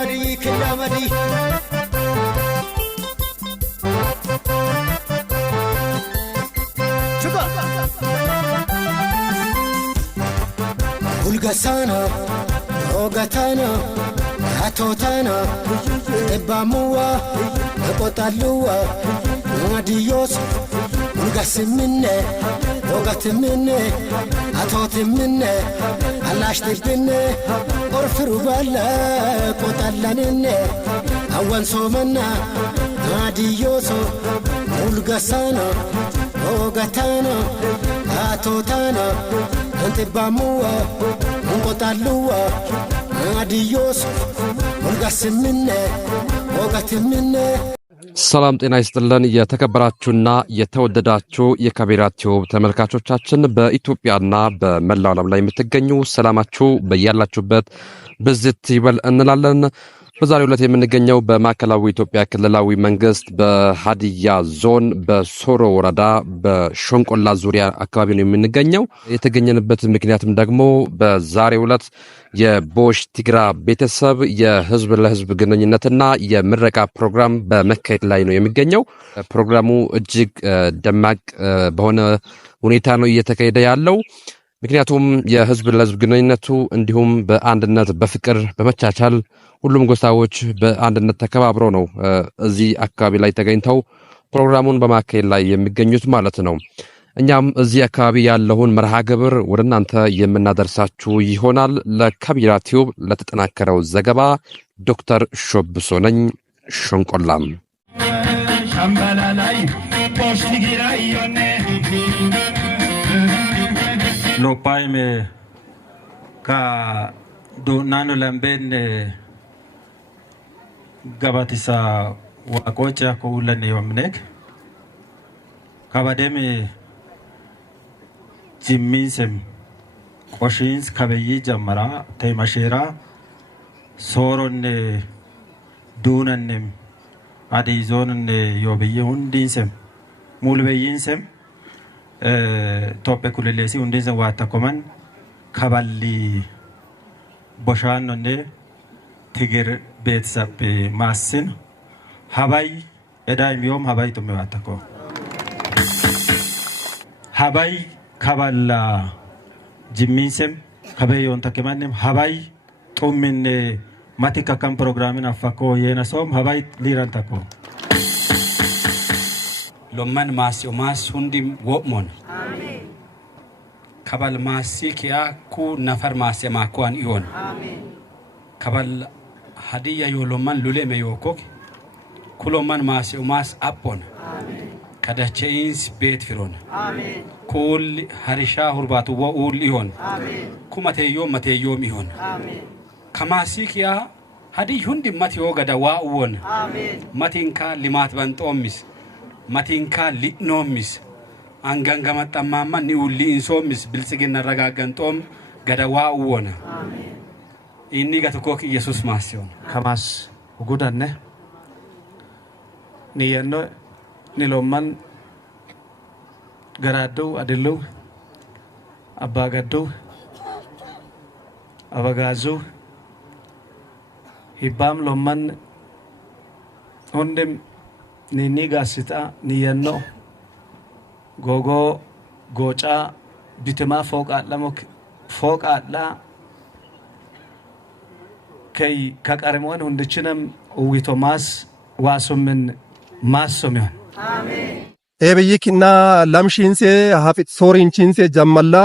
مدي كل مدي شكرا بلغسانا روغتانا هاتوتانا إباموا نقوطالوا ناديوس بلغس مني روغت مني هاتوت مني علاش تبني أرفرو بالا قوطالانيني أول صومنا ناديوسو بلغسانا روغتانا هاتوتانا انتباموا نقوطالوا ناديوس بلغس مني روغت مني ሰላም ጤና ይስጥልን የተከበራችሁና የተወደዳችሁ የካቢራ ቲዩብ ተመልካቾቻችን በኢትዮጵያና በመላው ዓለም ላይ የምትገኙ ሰላማችሁ በያላችሁበት ብዝት ይበል እንላለን። በዛሬው ዕለት የምንገኘው በማዕከላዊ ኢትዮጵያ ክልላዊ መንግስት በሃዲያ ዞን በሶሮ ወረዳ በሾንቆላ ዙሪያ አካባቢ ነው የምንገኘው። የተገኘንበት ምክንያትም ደግሞ በዛሬው ዕለት የቦሽ ቲግራ ቤተሰብ የህዝብ ለህዝብ ግንኙነትና የምረቃ ፕሮግራም በመካሄድ ላይ ነው የሚገኘው። ፕሮግራሙ እጅግ ደማቅ በሆነ ሁኔታ ነው እየተካሄደ ያለው። ምክንያቱም የህዝብ ለህዝብ ግንኙነቱ እንዲሁም በአንድነት በፍቅር በመቻቻል ሁሉም ጎሳዎች በአንድነት ተከባብረው ነው እዚህ አካባቢ ላይ ተገኝተው ፕሮግራሙን በማካሄድ ላይ የሚገኙት ማለት ነው። እኛም እዚህ አካባቢ ያለውን መርሃ ግብር ወደ እናንተ የምናደርሳችሁ ይሆናል። ለካቢራ ቲዩብ ለተጠናከረው ዘገባ ዶክተር ሾብሶ ነኝ ሾንቆላም ሻምባላላይ ቦሽ ቲግራ ይዮኔ ሎፓይሜ ካ ዶናኖ ለምቤን ገባቲሳ ዋቆቻ ኮውለን የምነክ ካባደም ጂሚንሰም ቆሺንስ ከበይ ጀመራ ተይማሼራ ሶሮን ዱነንም አዲዞንን ዮበይ ሁንዲንሰም ሙልበይንሰም ቶፔ ኩለሌሲ ሁንዲንሰም ዋታኮመን ከባሊ ቦሻኖኔ ትግር ቤተሰብ ማስን ሀባይ ኤዳይም ዮም ሀባይ ጡሜ ዋታኮ ሀባይ ከባላ ጅሚንሰም ከበዮን ተከማንም ሀባይ ጡምን ማቲካ ከም ፕሮግራምን አፋኮ የነሶም ሀባይ ሊራን ተኮ ሎማን ማስዮ ማስ ሁንዲም ወሞን አሜን ከባል ማሲ ኪያ ኩ ነፈር ማስ ማኳን ይሆን አሜን ከባል ሀዲያ ዮሎማን ሉሌ መዮኮክ ኩሎማን ማስዮ ማስ አፖን አሜን ከዳቼኢንስ ቤት ፍሮን አሜን ኩል ሀሪሻ ሁርባቱ ወኡል ይሆን አሜን ኩመቴዮ መቴዮም ይሆን አሜን ከማሲኪያ ሀዲ ሁንዲ መቴዮ ገዳዋ ወን አሜን መቲንካ ሊማት በንጦምስ መቲንካ ሊኖምስ አንጋንጋመጣማማ ኒውሊ ኢንሶምስ ብልጽግና ረጋገንጦም ገዳዋ ወን አሜን ኢኒ ገተኮክ ኢየሱስ ማስዮን ከማስ ጉዳነ ኒየኖ ኒሎማን ገራዶ አደሉ አባጋዶ አባጋዞ ሂባም ሎማን ሁንድም ኒኒ ጋስታ ኒየኖ ጎጎ ጎጫ ቢተማ ፎቅ አላ ከይ ከቀርሞን ሁንድችንም ዊቶማስ ዋሱምን ማሶሚዮን አሜን ኤበይክና ላምሺንሴ ሀፊት ሶሪንቺንሴ ጀመላ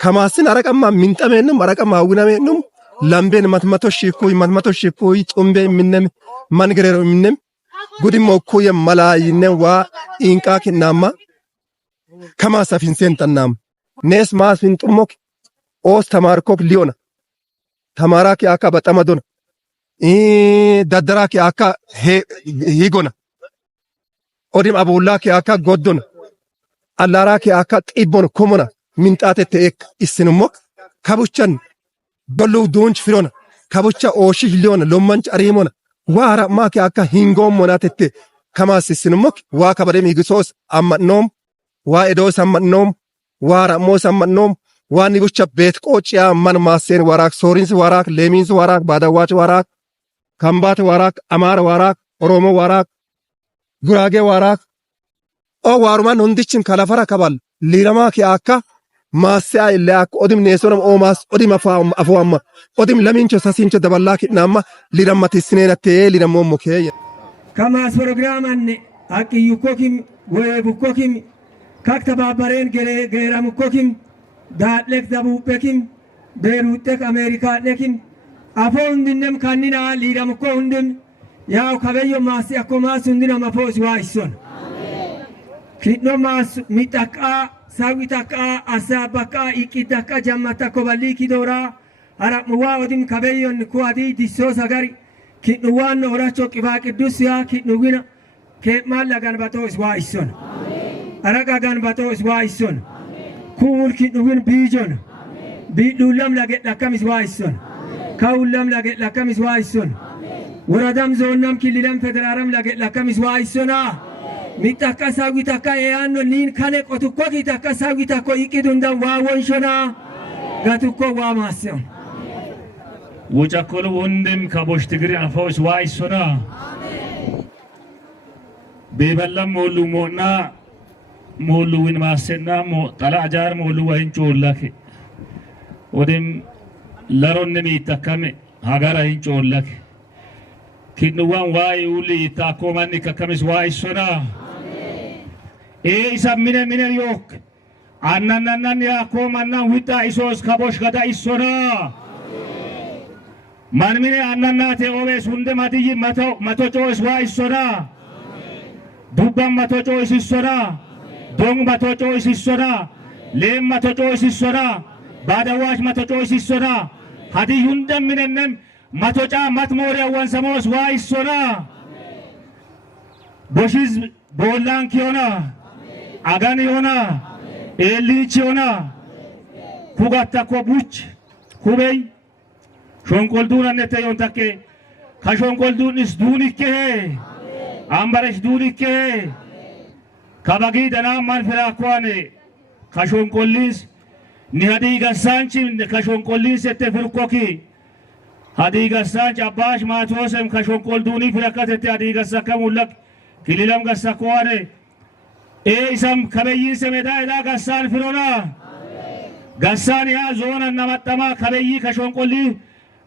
ከማስን አረቀማ ሚንጠሜንም አረቀማ አውናሜንም ላምቤን መትመቶ ሽኩይ ጡምቤ ምንም ማንገረሮ ምንም ጉድሞ ኩየ መላይነ ዋ ኢንቃክናማ ከማሳፊንሴን ጠናም ኔስ ማስን ጡሞክ ኦስ ተማርኮክ ሊዮና ተማራኪ አካ በጠመዶና ዳደራኪ አካ ሂጎና ኦዲም አቡላኪ አካ ጎዶና አላራኪ አካ ጢቦን ኮሞና ሚንጣቴ ተክ ኢስንሞክ ከቡቻን በሉ ዶንች ፍሮና ከቡቻ ኦሺ ሊዮና ሎማንጭ አሪሞና ዋራ ማኪ አካ ሂንጎም ሞናቴ ከማስ ኢስንሞክ ዋ ከበደም ይግሶስ አማኖም ዋ ኤዶስ አማኖም ዋራ ሞስ አማኖም ዋኒ ቡቻ ቤት ቆጭያ ማን ማሴን ዋራክ ሶሪንስ ዋራክ ሌሚንስ ዋራክ ባዳዋች ዋራክ ከምባቴ ዋራክ አማራ ዋራክ ኦሮሞ ዋራክ ጉራጌ ዋራክ ኦ ዋሩማን ሁንዲችን ከለፈራ ከባል ሊረማ ኪአካ ማስያ ለአክ ኦዲም ኔሶንም ኦማስ ኦዲም አፈዋማ ኦዲም ለሚንቾ ሰሲንቾ ደበላክ ናማ ሊረማት ስኔነቴ ሊረሞ ሞከየ ከማስ ፕሮግራማን አቅዩኮኪም ወይቡኮኪም ካክተባበሬን ገራሙኮኪም ዳሌክ ደቡበኪም ቤሩቴክ አሜሪካሌኪም አፎ ሁንድንም ካኒና ሊረምኮ ሁንድም ያው ከበዮ ማስ ያኮማስ ሁንድና ማፎስ ዋይሶን ኪኖ ማስ ሚጣቃ ሳዊታቃ አሳባቃ ኢቂዳቃ ጀማታ ኮባሊ ኪዶራ አራሙዋ ወዲም ከበዮን ኩአዲ ዲሶ ሰጋሪ ኪኑዋን ኦራቾ ቂባ ቅዱስ ያ ኪኑዊና ከማላ ጋንባቶስ ዋይሶን አረጋ ጋንባቶስ ዋይሶን ኩል ኪኑዊን ቢጆን ቢዱለም ለገላከሚስ ዋይሶን ካውለም ለገላከሚስ ዋይሶን ወረዳም ዞናም ኪሊለም ፌደራልም ለገላከሚስ ዋይሶና ሚጣቃ ሳዊታቃ ያኖ ኒን ካኔ ቆቱኮ ኪታቃ ሳዊታኮ ይቂዱንዳ ዋወንሾና ጋቱኮ ዋማሰው ውጫኮሉ ወንድም ከቦሽ ትግሪ አፎስ ዋይሶና ቤበለም ሞሉ ሞና ሞሉ ዊን ማሰና ሞ ጠላ አጃር ሞሉ ወንጮ ላከ ወደም ለሮን ሚታከመ ሀገራ እንጮ ላከ ኪንዋን ዋይ ውሊ ታኮማኒ ከከምስ ዋይሶና ኢሳሚነ ሚነ ዮክ አናናናን ያኮማና ዊጣ ኢሶስ ከቦሽ ገዳ ኢሶና ማንሚኔ አናናቴ ኦቤስ ሁንደ ማትይ መቶ ጮስ ዋይሶና ዱባም መቶ ጮስ ኢሶና ዶንግ መቶ ጮስ ኢሶና ሌም መቶ ጮስ ኢሶና ባዳዋሽ መቶ ጮስ ኢሶና ሀዲ ሁንደ ሚነንም መቶጫ መትሞሪያ ወንሰሞስ ዋይሶና ቦሽዝ ቦላንክ ዮና አጋን ዮና ኤሊች ዮና ኩጋታኮ ቡች ኩበይ ሾንቆልዱን አነተ ዮንታኬ ከሾንቆልዱንስ ዱኒኬ አምበረሽ ዱኒኬ ከባጊ ደና ማንፈራኳኔ ከሾንቆሊስ ኒሃዲ ጋሳንቺ ከሾንቆሊስ የተፍርኮኪ ሀዲጋ ሳንች አባሽ ማቶሰም ከሾንቆልዱኒ ፍረከተት ሀዲጋ ሰከሙለክ ክሊለም ገሰኳኔ ኢሰም ከበይን ሰሜዳ ዳ ጋሳን ፍሮና ጋሳን ያ ዞና ነመጠማ ከበይ ከሾንቆሊ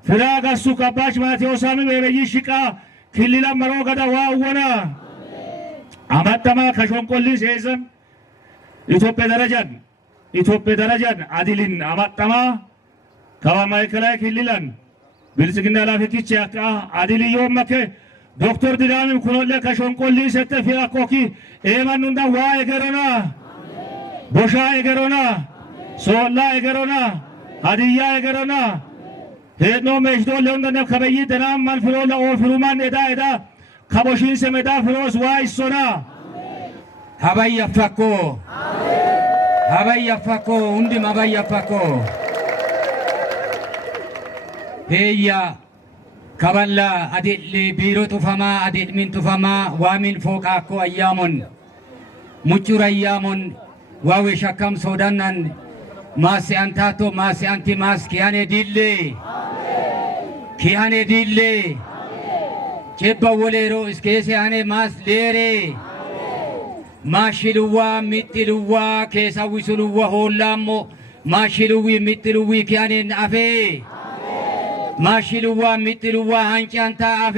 ፍራ ጋሱ ከአባሽ ማቶሰም በበይ ሽቃ ክሊለም መሮ ገዳ ዋወና አመጠማ ከሾንቆሊ ሴዘም ኢትዮጵያ ደረጃን አዲልን አመጠማ ከማይከላይ ክሊለን ብልጽግና ላፊኪች ያቃ አዲልዮ መከ ዶክተር ዲዳንም ኩኖለ ከሾንቆሊ ሰተፊ አኮኪ ኤማኑንዳ ዋ የገሮና ቦሻ የገሮና ሶላ የገሮና ሀዲያ የገሮና ሄድኖ መሽዶ ለወንደነ ከበይ ደናም ማልፍሮ ለኦፍሩማን ኤዳ ከቦሽን ሰሜዳ ፍሮስ ዋ ይሶና ሀባይ አፋኮ ሁንድም ሀባይ አፋኮ ሄያ ከበላ አዴል ቢሮ ጡፈማ አዴል ሚን ጡፈማ ዋሚን ፎቃኮ አያሞን ሙቹር አያሞን ዋዌ ሸከም ሶዳናን ማሲ አንታቶ ማሲ አንቲ ማስ ኪያኔ ዲሌ ቼባ ወሌሮ እስኬሴ አኔ ማስ ሌሬ ማሽልዋ ሚጥልዋ ኬሳዊሱልዋ ሆላሞ ማሽልዊ ሚጥልዊ ኪያኔን አፌ ማሽልዋ ሚጥልዋ አንጫንታ አፌ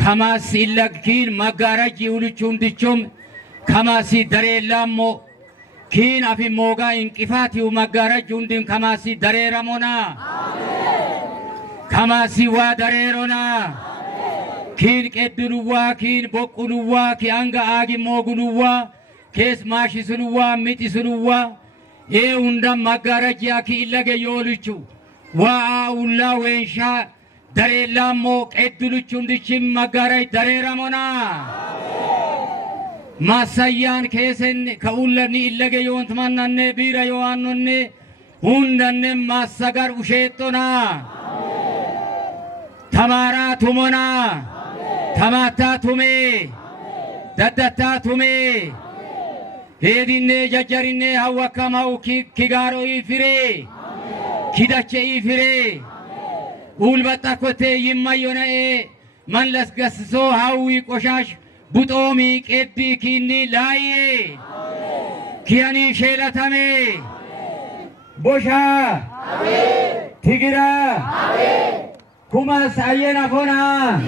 ከማሲ ለኪን መጋረጅ ይውልቹም ድቹም ከማሲ ደሬላሞ ኪን አፊ ሞጋ እንቅፋቲው መጋረጅ ሁንድም ከማሲ ደሬረሞና ከማሲ ዋ ደሬሮና ኪን ቀድሉዋ ኪን ቦቁሉዋ ኪአንጋ አጊ ሞጉሉዋ ኬስ ማሽስሉዋ ሚጥስሉዋ ሁንዳም መጋረጅ ያኪ ኢለገ የወልቹ ዋውላ ወንሻ ደሬላሞ ቀድሉቹም ድችም መጋረጅ ደሬረሞና ማሳያን ኬሰን ከኡለኒ ኢለገ የወንት ማናነ ቢራ የዋኖነ ሁንዳነ ማሳጋር ውሼጦና ተማራ ቱሞና ተማታ ቱሜ ደደታ ቱሜ ሄዲኔ ጀጀሪኔ ሀዋካማው ኪጋሮ ይፍሬ ኪዳቼ ይፍሬ ulbatta kote yimmayona man las gasso hawi qoshash butomi qeddi kinni laaye kiyani shelatame bosha tigira kuma sayena fona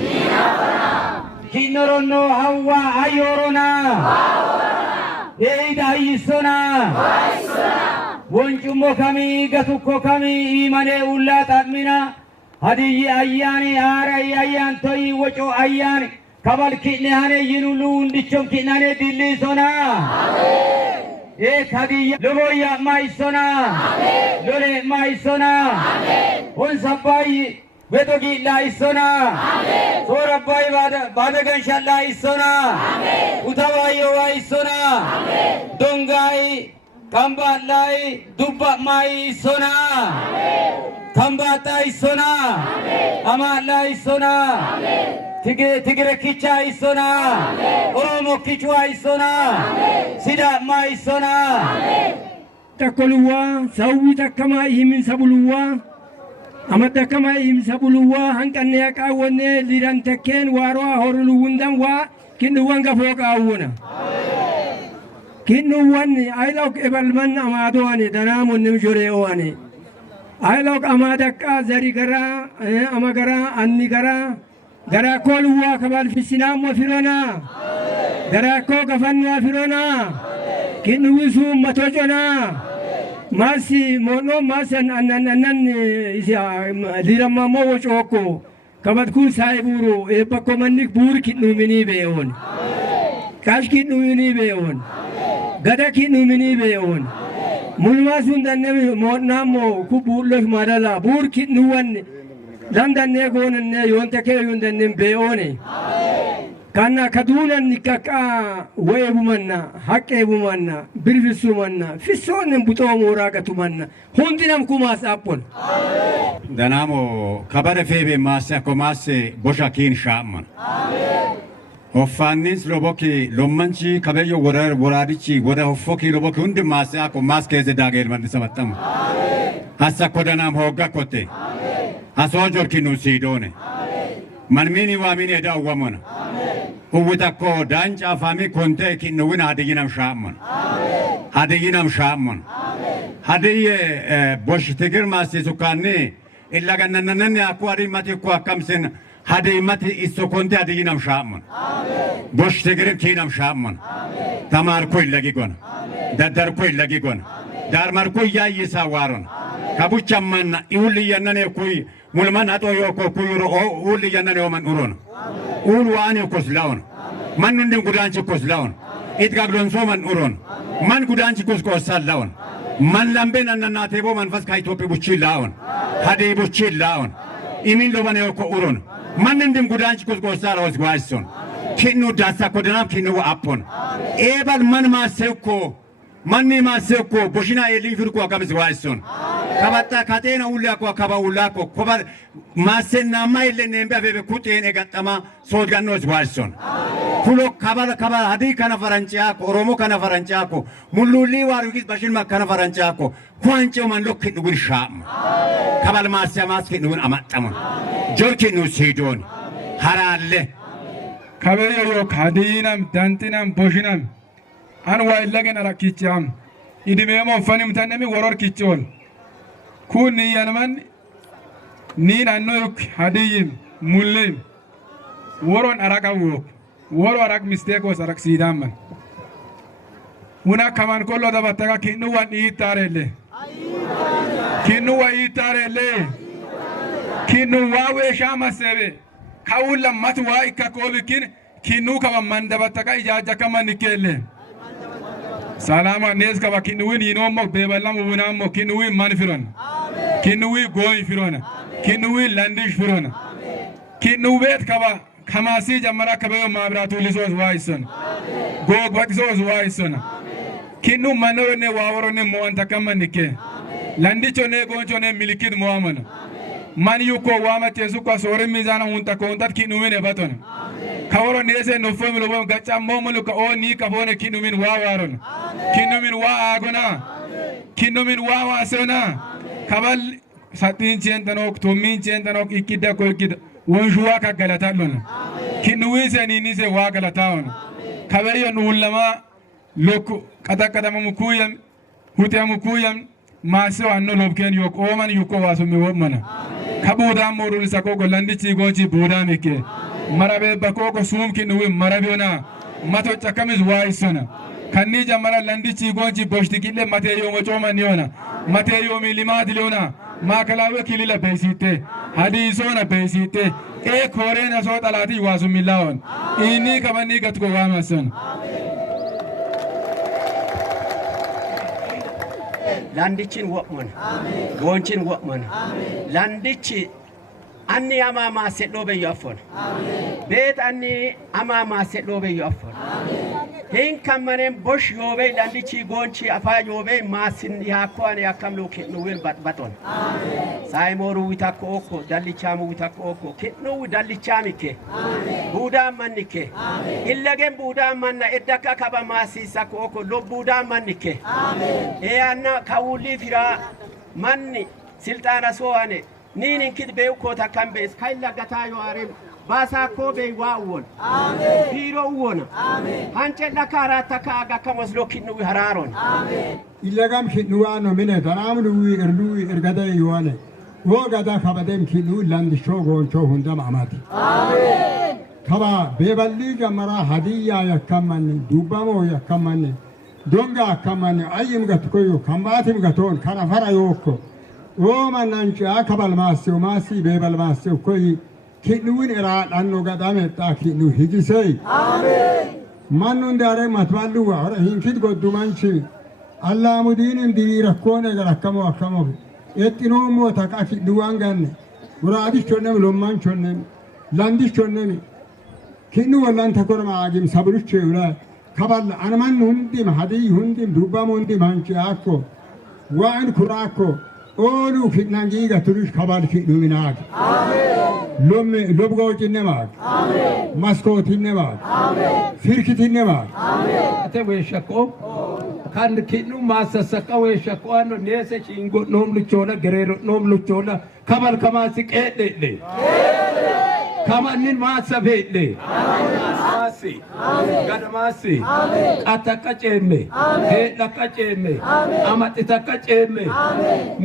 kinorono hawa ayorona eida isona wonchumo kami gatukko kami imane ulla tadmina hadiyi ayani ara ayyan toyi wocho ayani kabal kinne hane yinulu undichom kinane dilli sona hadiya loboya maisona lole maisona on sabai vedogi la isona sorabai bada gansha la isona utawayo wa isona dongai kamba lai dubba mai isona kambata isona ama la isona tigre kicha isona oromo kichwa isona sida mai isona takoluwa sawi takama imin sabuluwa amata kama im sabuluwa hankanne akawone liran teken waro horulu wundan wa kinduwan ga foka awuna kinduwan ailok ebalman amado ani danamun nimjore wani ailok amadaka zari gara amagara anni gara kolwa kabal fisinam wa firona gara ko gafanwa firona kinduwisu matojona masi mono masan anan isia dirama mo choko kabat ku saiburu e pakko mannik bur kitnu mini beon kash kitnu mini beon gada kitnu mini beon mulma sundan ne mo namo ku bullo madala bur kitnu wan landan ne gonan ne yonta ke yondan ne beone kana kadunan nikaka webumanna haqqebumanna birvisumanna fissonen butomoragatumanna hundinam kumas appol danamo kabare febe masse komase boshakin shaman Hoffannis loboki lommanchi kabeyo woradichi wora hoffoki loboki hundi masse ako maskeze dager man samatam hassa kodanam hogga kote hasojor kinu sidone manmini wamini eda wamona Uwitako dancha fami konte kinuwin hadiyinam shaman. Hadiyinam shaman. Hadiye bosh tigir masi sukanni illa ganananni aku arimati ku akamsin hadiyimati iso konte hadiyinam shaman. Bosh tigirin kinam shaman. Tamar ku illagi gona. Dadar ku illagi gona. Darmar ku yayi sawaron. Kabuchamman iuli yanane ku mulman ato yoko ku yuro uli yanane oman uron. Ulu ane koslaun man nundin gudanchi koslaun itgaglon soman uron man gudanchi koslaun man lamben annatebo man fas kai topi buchi laun hade buchi laun imin lo bane ko uron man nundin gudanchi koslaun wasgwaison kinu dasa kodanam kinu apon ebal man ma seko manni ma seko boshina eli firku akamis waison kabata katena ulla ko kaba ulla ko koba masenna maile nembe bebe kutene gatama sodgannos waison kulo kabala hadi kana farancha ko oromo kana farancha ko mululi warugis bashin ma kana farancha ko kwancho man lokki nugun sham kabal masya maski nugun amatamon jorki nu sidon haralle kabeyo yo kadinam dantinam boshinam anwa ilagen arakicham idimemo fanim tanemi woror kichol kuni yanman ni nanok hadiyim mullim woron araka woro arak mistake was arak sidaman una kaman kollo da bataga kinu wan itarele kinu wawe shama sebe kawulla matwa ikakobikin kinu kama mandabataga ijaja kama nikele salama nes kaba kinuwi ino mo bebalam wuna mo kinuwi manfiron kinuwi goy firona kinuwi landish firona kinuwet kaba kamasi jamara kaba mabratu lisos waison gog baksos waison kinu manoro ne waworo ne mo anta kama nike landicho ne goncho ne milikid mo amana man yuko wama tesu kwa sore mizana unta kontat kinuwi ne baton kawro nese no family wo gacha momulu ka oni ka bone kinumin wawaron kinumin wa agona kinumin wa wasona kabal satiin centanok tomin centanok ikida ko ikida wonjuwa ka galatalon kinwi senini se wa galataon kabeyo nulama loko kata mukuyam hutia mukuyam maso anno lobken yok oman yuko waso mi womana kabuda morul sako golandi ci gonci buda meke marabe bako sum kinwi marabiona mato chakamis wa isona kanni jamara landi ci gonci boshtikile mateyo ngochoma niona mateyo milima dilona makalawe kilila besite hadisona besite e korena so talati wasu milawon ini kamani gatko wamason landichin wokmon gonchin wokmon landichi anni amama seddobe yofon bet anni amama seddobe yofon hin kamanen bosh yobe landichi gonchi afa yobe masin yakko an yakamlo ketno wel baton sai moru witako oko dallichamu witako oko ketno dallichami ke buda mannike illagem buda manna eddaka kaba masi sako oko lo buda mannike e anna kawuli fira manni siltana soane ninin kid be ko takambe skayla gatayo are basa ko be wawon amen biro wona amen hanche dakara takaga kamos lokinu hararon amen illagam kinu ano mine tanamlu irlu irgada yuane wo gada kabadem kinu land shogon cho hundam amati amen kaba beballi gamara hadiya yakamman dubamo yakamman donga yakamman ayim gatkoyo kambatim gaton kana fara yoko wo mananchi akabal masio masi bebal masio koyi kinuin era anno gadame ta kinu higisei amen manun dare matwalu ora hinkit godumanchi allah mudinin dirira kone garakamo akamo etino mo takaki duwangan muradi chonne lomman chonne landi chonne kinu wallan takorma agim sabruche ula kabal anman hundim hadi hundim dubam hundim hanchi akko wa'in kurako olu fitnangi gaturish kabal kinu minag amen lobgo tinnemak amen maskot tinnemak amen firki tinnemak amen ate we shako kan kinu masa sakawe shako ano nese chingo nom luchola gerero nom luchola kabal kamasi kedde kamanin masa bedde masi gadamasi ataka chemme he lakachemme amati takachemme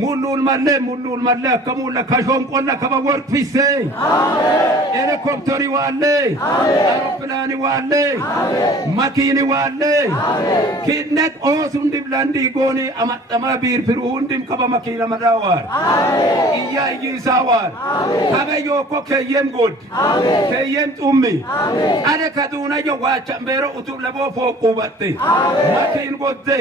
mulul malle kamula kashon konna kaba work pisse helicopteri wale aeroplani wale makini wale kidnet osundim landi goni amatama bir firundim kaba makina madawar iya yisawar kabe yoko kayem god kayem ummi ane kaduna yo wacha mbero utub labo foko batte makin godde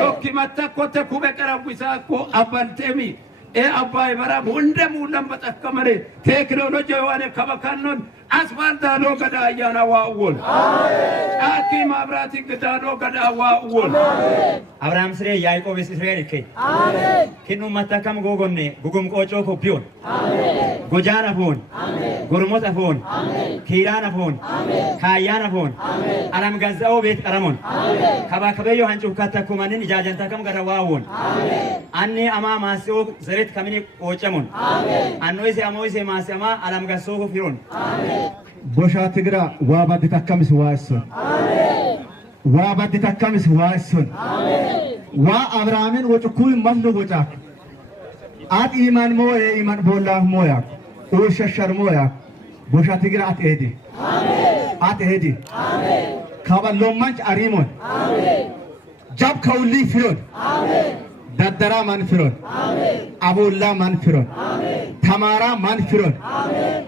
lokki matta kote kubekara wisako abantemi e abai bara bunde munam batakamare technology wane kabakannon asfalta no gada yana waul aki mabrati gada no gada waul abraham sre yaikob israel ke amen kinu matakam gogonne gugum qocho ko pion amen gojana fon amen gurmota fon amen kirana fon amen kayana fon amen aram gazao bet aramon amen kabakabeyo hanchu katakumanin ijajanta kam gada waul amen anni ama masio zeret kamini ochamon amen annoise amoise masama aram gaso ko firon amen bosha tigra wabad takamis waison amen wabad takamis waison amen wa abrahamin wochkuy mandu wochak at iman moye iman bollah moya o shashar moya bosha tigra at edi amen kaballomanch arimon amen jab khawli firon amen daddara man firon amen abulla man firon amen tamara man firon amen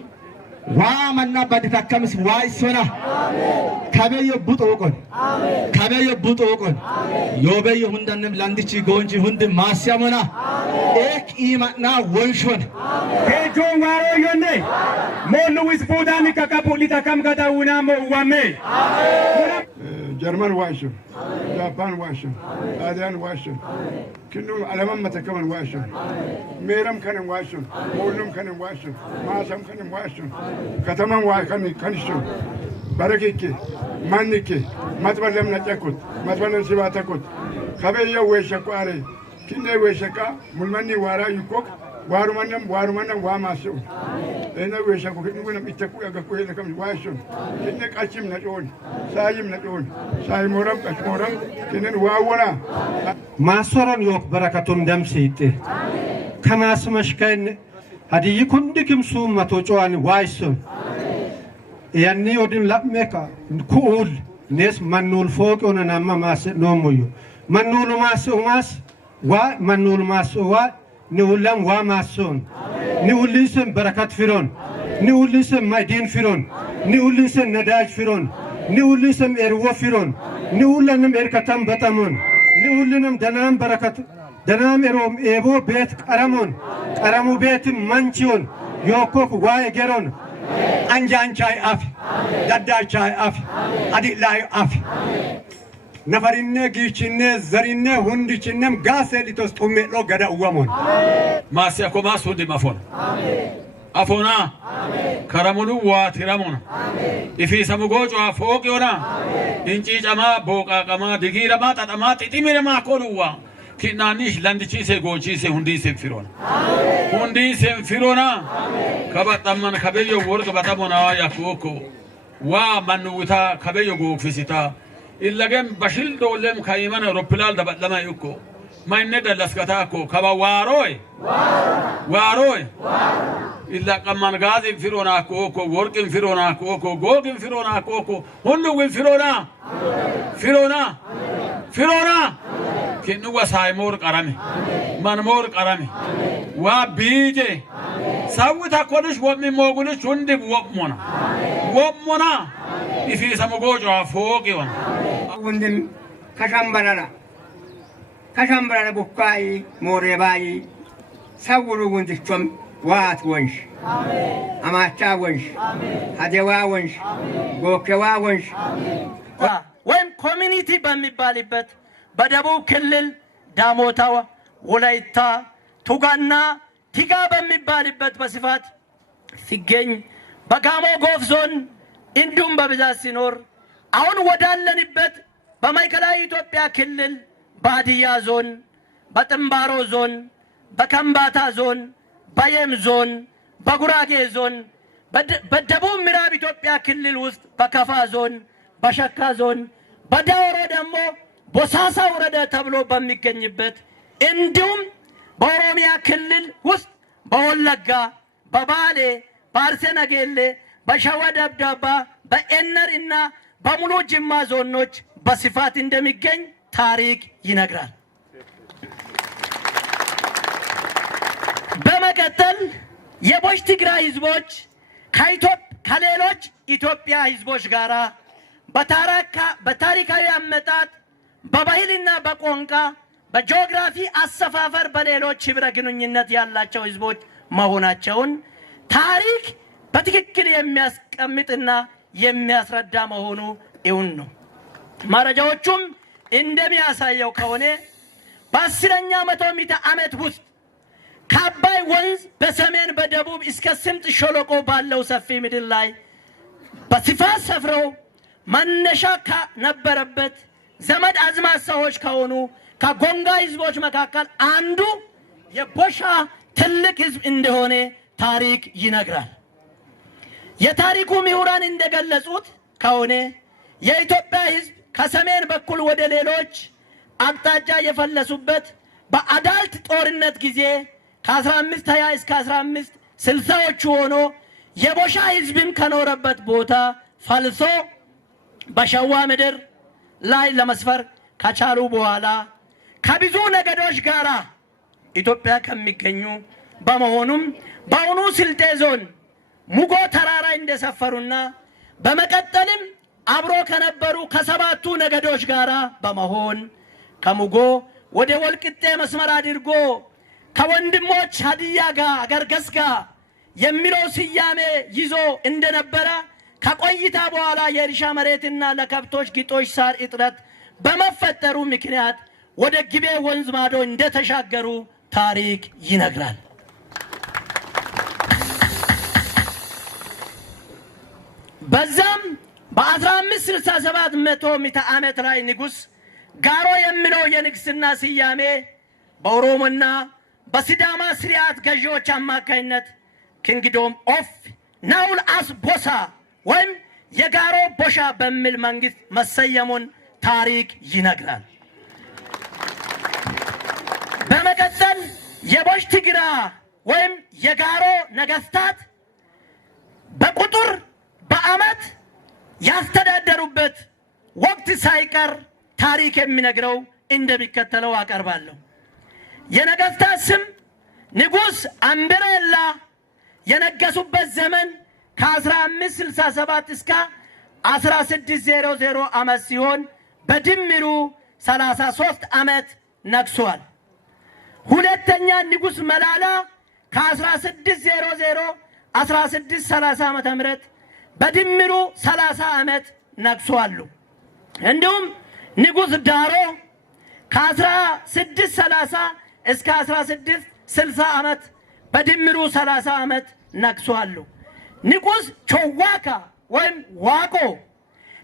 wa manna badita kamis waisona amen kabeyo butokon amen kabeyo butokon amen yobeyo hundannem landichi gonji hunde masyamona ek imanna wonshon kejon waro yonne mo luis budani kakapolita kam gada unamo wame amen جرمان واشم جابان واشم آديان واشم كنو علمان متكمل واشم ميرم كان واشم مولم كان واشم ماسم كان واشم كتمان واشم كنشم بركيكي مانيكي متبلم نجاكوت متبلم سباتكوت خبي يو ويشكو علي كنده ويشكا ملمني وارا يكوك ዋሩመነም ዋማስኡ እነ ወሸኩ ክንጉንም ኢተኩ ያገኩ ለከም ዋሽን እነ ቃችም ነጮን ሳይም ነጮን ሳይሞረም ቀሽሞረም ከነን ዋወና ማሰረን ዮክ በረከቱን ደምሲት ከማስመሽከን ሀዲይ ኩንድክም ሱ መቶጫን ዋይሱን ያኒ ወድን ለመካ ኩል ኔስ ማኑል ፎቅ ሆነናማ ማስ ኖሙዩ ማኑል ማስ ዋ ማኑል ማስ ዋ ንውለም ዋ ማሱን ንውልስም በረከት ፍሮን ንውልስም ማይዲን ፍሮን ንውልስም ነዳጅ ፍሮን ንውልስም ኤርዎ ፍሮን ንውለንም ኤርከተም በጠሙን ንውልንም ደናም በረከት ደናም ኤሮም ኤቦ ቤት ቀረሙ ቤትም መንቺውን ዮኮክ ዋይ ገሮን አንጃንቻይ አፍ ዳዳቻይ አፍ አዲላይ አፍ ነፈሪነ ጊችነ ዘሪነ ሁንድችነም ጋሰሊቶስ ጡሜሎ ገዳ ወሞን ማሲያኮ ማሱዲ ማፎን አፎና ከረሙሉ ዋቲራሙና ኢፊ ሰሙጎጮ ፎቅ ዮና እንጪ ጨማ ቦቃቀማ ድጊረማ ጠጠማ ጢጢሚረማ ኮሉዋ ኪናኒሽ ለንድቺሴ ጎቺሴ ሁንዲሴ ፊሮና ከበጠመን ከበዮ ወርቅ በጠሞና ያኮኮ ዋ ማንውታ ከበዮ ጎክፊሲታ ኢለገም በሽል ዶለም ካይመን አውሮፕላን ደበለማ ይኮ ማይነ ደለስከታኮ ከባ ዋሮይ ኢላ ቀማን ጋዝ ፊሮና ኮኮ ወርቅ ፊሮና ኮኮ ጎግ ፊሮና ኮኮ ሁሉ ፊሮና كنوا سايمور قرامي منمور قرامي وبيجي سويتا كونش ومي موغونش شوندي ومونا يفي سموغوجو فوقي وانا وندم كشامبرانا بوكاي موريباي ساورو وندشم وات ونش أماتا ونش هدوا ونش غوكوا ونش وين كوميونيتي بمباليبت በደቡብ ክልል ዳሞታዋ ወላይታ ቱጋና ቲጋ በሚባልበት በስፋት ሲገኝ በጋሞ ጎፍ ዞን እንዲሁም በብዛት ሲኖር አሁን ወዳለንበት በማዕከላዊ ኢትዮጵያ ክልል በሀዲያ ዞን በጥምባሮ ዞን በከምባታ ዞን በየም ዞን በጉራጌ ዞን በደቡብ ምዕራብ ኢትዮጵያ ክልል ውስጥ በከፋ ዞን በሸካ ዞን በዳውሮ ደግሞ ቦሳሳ ወረዳ ተብሎ በሚገኝበት እንዲሁም በኦሮሚያ ክልል ውስጥ በወለጋ በባሌ በአርሰነጌሌ በሸዋ ደብዳባ በኤነር እና በሙሉ ጅማ ዞኖች በስፋት እንደሚገኝ ታሪክ ይነግራል። በመቀጠል የቦሽ ትግራይ ህዝቦች ከሌሎች ኢትዮጵያ ህዝቦች ጋራ በታሪካዊ አመጣጥ በባህልና በቋንቋ በጂኦግራፊ አሰፋፈር በሌሎች ህብረ ግንኙነት ያላቸው ህዝቦች መሆናቸውን ታሪክ በትክክል የሚያስቀምጥና የሚያስረዳ መሆኑ እውን ነው። መረጃዎቹም እንደሚያሳየው ከሆነ በ10ኛ መቶ ምዕተ ዓመት ውስጥ ከአባይ ወንዝ በሰሜን በደቡብ እስከ ስምጥ ሸለቆ ባለው ሰፊ ምድር ላይ በስፋት ሰፍረው መነሻ ከነበረበት ዘመድ አዝማድ ሰዎች ከሆኑ ከጎንጋ ህዝቦች መካከል አንዱ የቦሻ ትልቅ ህዝብ እንደሆነ ታሪክ ይነግራል። የታሪኩ ምሁራን እንደገለጹት ከሆነ የኢትዮጵያ ህዝብ ከሰሜን በኩል ወደ ሌሎች አቅጣጫ የፈለሱበት በአዳልት ጦርነት ጊዜ ከ1520 እስከ 1560ዎቹ ሆኖ የቦሻ ህዝብም ከኖረበት ቦታ ፈልሶ በሸዋ ምድር ላይ ለመስፈር ከቻሉ በኋላ ከብዙ ነገዶች ጋራ ኢትዮጵያ ከሚገኙ በመሆኑም በአሁኑ ስልጤ ዞን ሙጎ ተራራ እንደሰፈሩና በመቀጠልም አብሮ ከነበሩ ከሰባቱ ነገዶች ጋራ በመሆን ከሙጎ ወደ ወልቂጤ መስመር አድርጎ ከወንድሞች ሀዲያ ጋር ገርገስ ጋር የሚለው ስያሜ ይዞ እንደነበረ ከቆይታ በኋላ የእርሻ መሬትና ለከብቶች ግጦሽ ሳር እጥረት በመፈጠሩ ምክንያት ወደ ግቤ ወንዝ ማዶ እንደተሻገሩ ታሪክ ይነግራል። በዛም በ1567 ምዕተ ዓመት ላይ ንጉስ ጋሮ የሚለው የንግስና ስያሜ በኦሮሞና በሲዳማ ስርዓት ገዢዎች አማካይነት ኪንግዶም ኦፍ ናውል አስ ቦሳ ወይም የጋሮ ቦሻ በሚል መንግስት መሰየሙን ታሪክ ይነግራል። በመቀጠል የቦሽ ትግራ ወይም የጋሮ ነገስታት በቁጥር በአመት ያስተዳደሩበት ወቅት ሳይቀር ታሪክ የሚነግረው እንደሚከተለው አቀርባለሁ። የነገስታት ስም ንጉስ አምበረላ የነገሱበት ዘመን ከ1567 እስከ 1600 ዓመት ሲሆን በድምሩ 33 ዓመት ነግሷል። ሁለተኛ ንጉስ መላላ ከ1600 1630 ዓመተ ምህረት በድምሩ 30 ዓመት ነግሷሉ። እንዲሁም ንጉስ ዳሮ ከ1630 እስከ 1660 ዓመት በድምሩ 30 ዓመት ነግሷሉ። ንጉስ ቾዋካ ወይም ዋቆ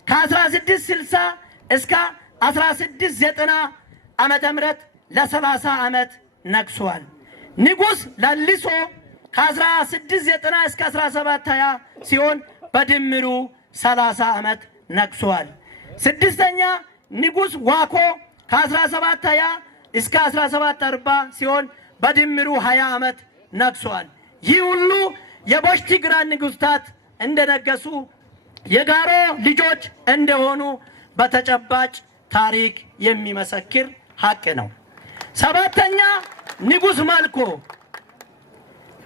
ከ1660 እስከ 1690 ዓመተ ምህረት ለ30 ዓመት ነግሷል። ንጉስ ላሊሶ ከ1690 እስከ 1720 ሲሆን በድምሩ 30 ዓመት ነግሷል። ስድስተኛ ንጉስ ዋኮ ከ1720 እስከ 1740 ሲሆን በድምሩ 20 ዓመት ነግሷል። ይህ ሁሉ የቦሽ ትግራ ንጉስታት እንደነገሱ የጋሮ ልጆች እንደሆኑ በተጨባጭ ታሪክ የሚመሰክር ሀቅ ነው። ሰባተኛ ንጉስ መልኮ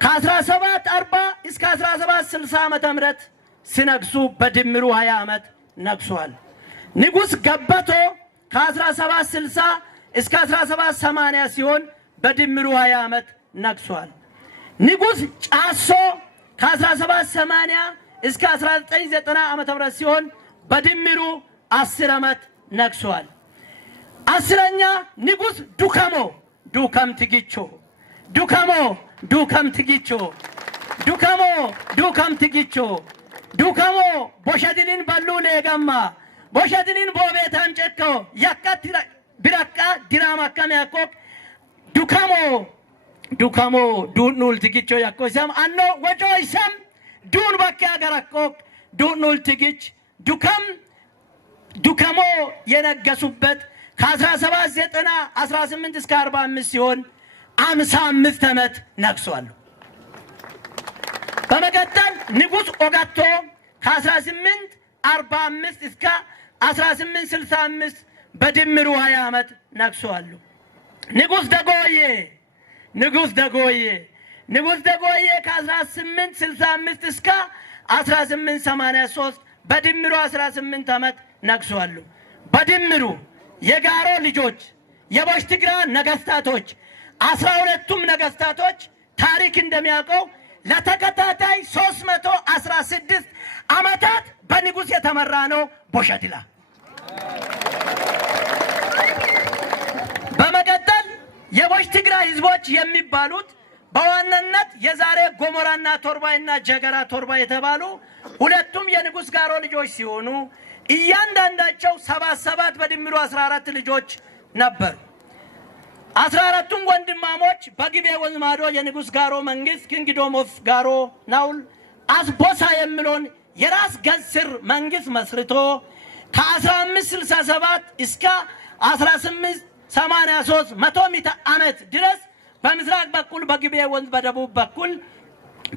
ከ1740 እስከ 1760 ዓመተ ምህረት ሲነግሱ በድምሩ 20 ዓመት ነግሷል። ንጉስ ገበቶ ከ1760 እስከ 1780 ሲሆን በድምሩ 20 ዓመት ነግሷል። ንጉስ ጫሶ ከ1780 እስከ 1990 ዓመተ ምህረት ሲሆን በድምሩ 10 ዓመት ነግሷል። አስረኛ ንጉስ ዱከሞ ዱከም ትጊቾ ዱከሞ ዱከም ትጊቾ ዱከሞ ዱከም ትጊቾ ዱከሞ ቦሸድሊን በሉ ለገማ ቦሸድሊን ቦቤታን ጨኮ ያካት ቢራቃ ዲራማ ከመ ያቆቅ ዱከሞ ዱከሞ ዱኑል ትጊቾ ያቆ ሰም አኖ ወጆ ይሰም ዱን በቃ ያገራቆቅ ዱኑል ትጊች ዱከም ዱከሞ የነገሱበት ከ1790 18 እስከ 45 ሲሆን 55 ዓመት ነግሷል። በመቀጠል ንጉስ ኦጋቶ ከ1845 እስከ 1865 በድምሩ 20 ዓመት ነግሷል። ንጉስ ደጎዬ ንጉስ ደጎዬ ንጉስ ደጎዬ ከ1865 እስከ 1883 በድምሩ 18 ዓመት ነግሷል። በድምሩ የጋሮ ልጆች የቦሽ ትግራ ነገስታቶች 12ቱም ነገስታቶች ታሪክ እንደሚያውቀው ለተከታታይ 316 ዓመታት በንጉስ የተመራ ነው ቦሸድላ። በመቀጠል የቦሽ ትግራ ህዝቦች የሚባሉት በዋናነት የዛሬ ጎሞራና ቶርባይና ጀገራ ቶርባ የተባሉ ሁለቱም የንጉስ ጋሮ ልጆች ሲሆኑ እያንዳንዳቸው 77 በድምሩ 14 ልጆች ነበሩ። 14ቱም ወንድማሞች በግቤ ወንዝ ማዶ የንጉስ ጋሮ መንግስት ኪንግዶም ኦፍ ጋሮ ናውል አስቦሳ የሚለውን የራስ ገዝ ስር መንግስት መስርቶ ከ1567 እስከ 1883 100 ምዕተ ዓመት ድረስ በምስራቅ በኩል በግቤ ወንዝ፣ በደቡብ በኩል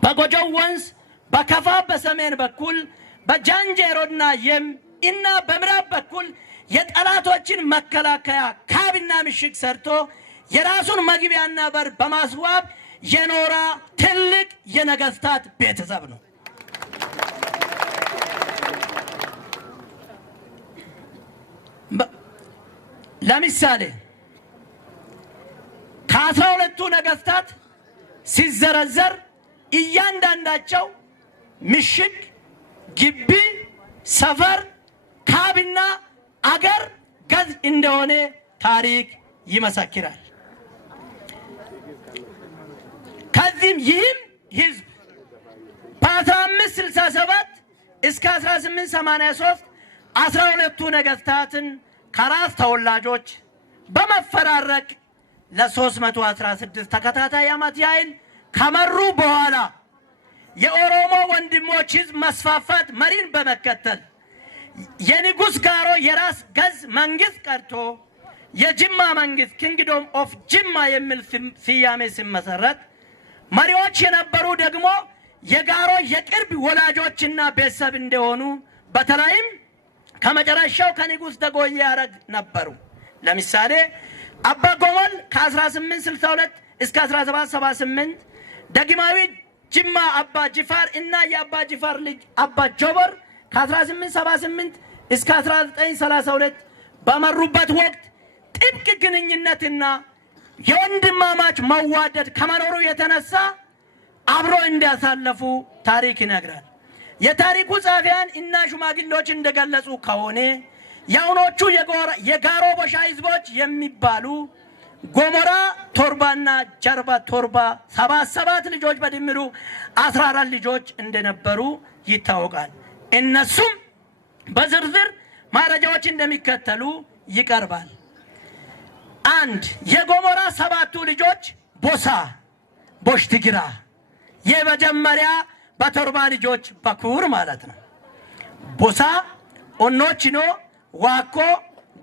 በጎጆው ወንዝ፣ በከፋ በሰሜን በኩል በጃንጄሮና የም እና በምዕራብ በኩል የጠላቶችን መከላከያ ካብና ምሽግ ሰርቶ የራሱን መግቢያና በር በማስዋብ የኖራ ትልቅ የነገስታት ቤተሰብ ነው። ለምሳሌ ከ12ቱ ነገስታት ሲዘረዘር እያንዳንዳቸው ምሽግ፣ ግቢ፣ ሰፈር፣ ካብና አገር ገዝ እንደሆነ ታሪክ ይመሰክራል። ከዚህም ይህም ህዝብ በ1567 እስከ 1883 12ቱ ነገስታትን ከራስ ተወላጆች በመፈራረቅ ለ316 ተከታታይ ዓመት ያህል ከመሩ በኋላ የኦሮሞ ወንድሞች ህዝብ መስፋፋት መሪን በመከተል የንጉስ ጋሮ የራስ ገዝ መንግስት ቀርቶ የጅማ መንግስት ኪንግዶም ኦፍ ጅማ የሚል ስያሜ ሲመሰረት መሪዎች የነበሩ ደግሞ የጋሮ የቅርብ ወላጆችና ቤተሰብ እንደሆኑ በተለይም ከመጨረሻው ከንጉስ ደጎዬ ያረግ ነበሩ። ለምሳሌ አባ ጎመል ከ1862 እስከ 1778 ደግማዊ ጅማ አባ ጅፋር እና የአባ ጅፋር ልጅ አባ ጆበር ከ1878 እስከ 1932 በመሩበት ወቅት ጥብቅ ግንኙነትና የወንድማማች መዋደድ ከመኖሩ የተነሳ አብሮ እንዲያሳለፉ ታሪክ ይነግራል። የታሪኩ ጸሐፊያን እና ሽማግሌዎች እንደገለጹ ከሆነ የአሁኖቹ የጋሮ ቦሻ ህዝቦች የሚባሉ ጎሞራ ቶርባና ጀርባ ቶርባ 77 ልጆች በድምሩ 14 ልጆች እንደነበሩ ይታወቃል። እነሱም በዝርዝር መረጃዎች እንደሚከተሉ ይቀርባል። 1 የጎሞራ 7ቱ ልጆች ቦሳ ቦሽትግራ የመጀመሪያ በቶርባ ልጆች በኩር ማለት ነው። ቦሳ ኦኖችኖ ዋኮ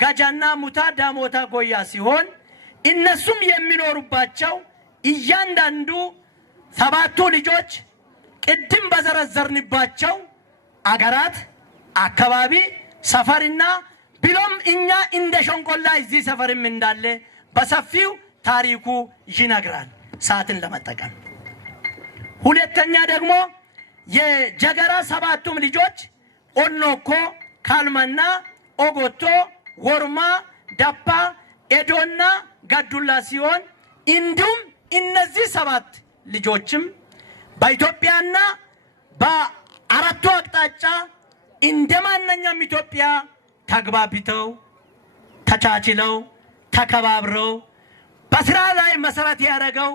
ጋጃና ሙታ ዳሞታ ጎያ ሲሆን እነሱም የሚኖሩባቸው እያንዳንዱ 7ቱ ልጆች ቅድም በዘረዘርንባቸው አገራት አካባቢ ሰፈርና ብሎም እኛ እንደ ሸንቆላ እዚህ ሰፈርም እንዳለ በሰፊው ታሪኩ ይነግራል። ሰዓትን ለመጠቀም ሁለተኛ ደግሞ የጀገራ 7ቱም ልጆች ኦኖኮ ካልመና ኦጎቶ ወርማ ዳፓ ኤዶና ጋዱላ ሲሆን እንዲሁም እነዚህ 7 ልጆችም በኢትዮጵያና በአራቱ አቅጣጫ እንደማንኛውም ኢትዮጵያ ተግባብተው ተቻችለው ተከባብረው በስራ ላይ መሰረት ያደረገው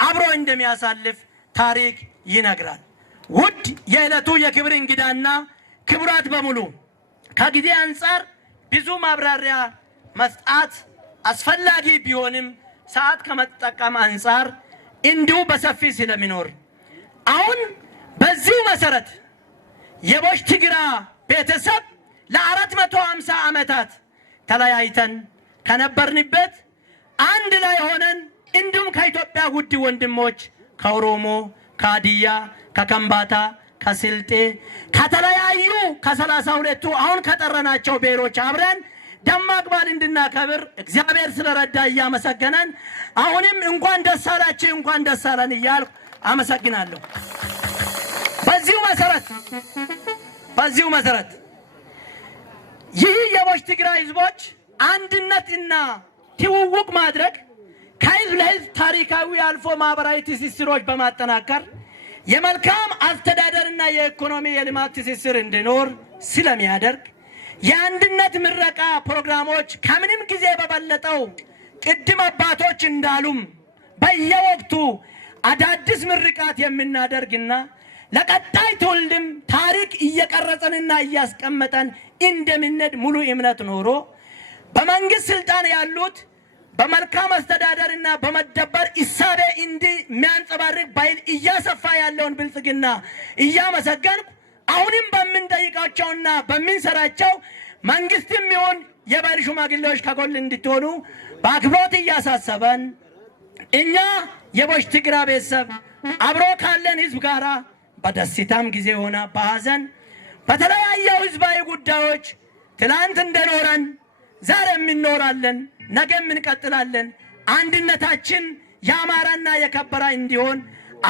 አብሮ እንደሚያሳልፍ ታሪክ ይነግራል። ውድ የዕለቱ የክብር እንግዳና ክቡራት በሙሉ ከጊዜ አንፃር ብዙ ማብራሪያ መስጠት አስፈላጊ ቢሆንም ሰዓት ከመጠቀም አንፃር እንዲሁ በሰፊ ስለሚኖር አሁን በዚሁ መሰረት የቦሽትግራ ቤተሰብ ለ450 ዓመታት ተለያይተን ከነበርንበት አንድ ላይ ሆነን እንዲሁም ከኢትዮጵያ ውድ ወንድሞች ከኦሮሞ፣ ከሀዲያ፣ ከከምባታ፣ ከስልጤ ከተለያዩ ከ32ቱ አሁን ከጠረናቸው ብሔሮች አብረን ደማቅ በዓል እንድናከብር እግዚአብሔር ስለረዳ እያመሰገነን አሁንም እንኳን ደስ አላችሁ እንኳን ደስ አለን እያልኩ አመሰግናለሁ። በዚሁ መሰረት ይህ የቦሽትግራ ህዝቦች አንድነትና ትውውቅ ማድረግ ከህዝብ ለህዝብ ታሪካዊ አልፎ ማህበራዊ ትስስሮች በማጠናከር የመልካም አስተዳደርና የኢኮኖሚ የልማት ትስስር እንዲኖር ስለሚያደርግ የአንድነት ምረቃ ፕሮግራሞች ከምንም ጊዜ በበለጠው ቅድም አባቶች እንዳሉም በየወቅቱ አዳዲስ ምርቃት የምናደርግና ለቀጣይ ትውልድም ታሪክ እየቀረጸንና እያስቀመጠን እንደምንሄድ ሙሉ እምነት ኖሮ በመንግስት ስልጣን ያሉት በመልካም አስተዳደርና በመደበር ኢሳቤ እንደሚያንጸባርቅ ባይል እያሰፋ ያለውን ብልጽግና እያመሰገንኩ አሁንም በምንጠይቃቸውና በምንሰራቸው መንግስትም ይሁን የባህል ሽማግሌዎች ከጎን እንድትሆኑ በአክብሮት እያሳሰበን እኛ የቦሽትግራ ቤተሰብ አብሮ ካለን ህዝብ ጋራ በደስታም ጊዜ ሆነ በሐዘን በተለያዩ ህዝባዊ ጉዳዮች ትላንት እንደኖረን ዛሬም እንኖራለን፣ ነገም እንቀጥላለን። አንድነታችን ያማረና የከበረ እንዲሆን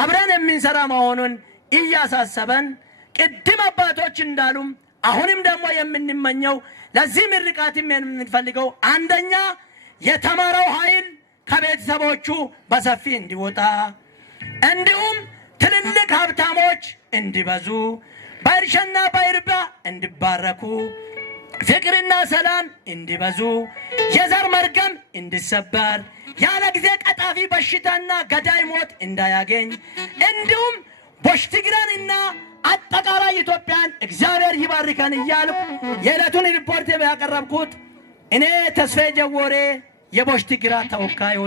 አብረን የምንሰራ መሆኑን እያሳሰበን ቅድም አባቶች እንዳሉም አሁንም ደግሞ የምንመኘው ለዚህ ምርቃትም የምንፈልገው አንደኛ የተማረው ኃይል ከቤተሰቦቹ በሰፊ እንዲወጣ እንዲሁም ትልልቅ ሀብታሞች እንዲበዙ በእርሻና በእርሻ እንዲባረኩ ፍቅርና ሰላም እንዲበዙ የዘር መርገም እንዲሰበር ያለ ጊዜ ቀጣፊ በሽታና ገዳይ ሞት እንዳያገኝ እንዲሁም ቦሽትግራንና አጠቃላይ ኢትዮጵያን እግዚአብሔር ይባርከን እያልኩ የዕለቱን ሪፖርት ያቀረብኩት እኔ ተስፋዬ ጀወሬ የቦሽትግራ ተወካይ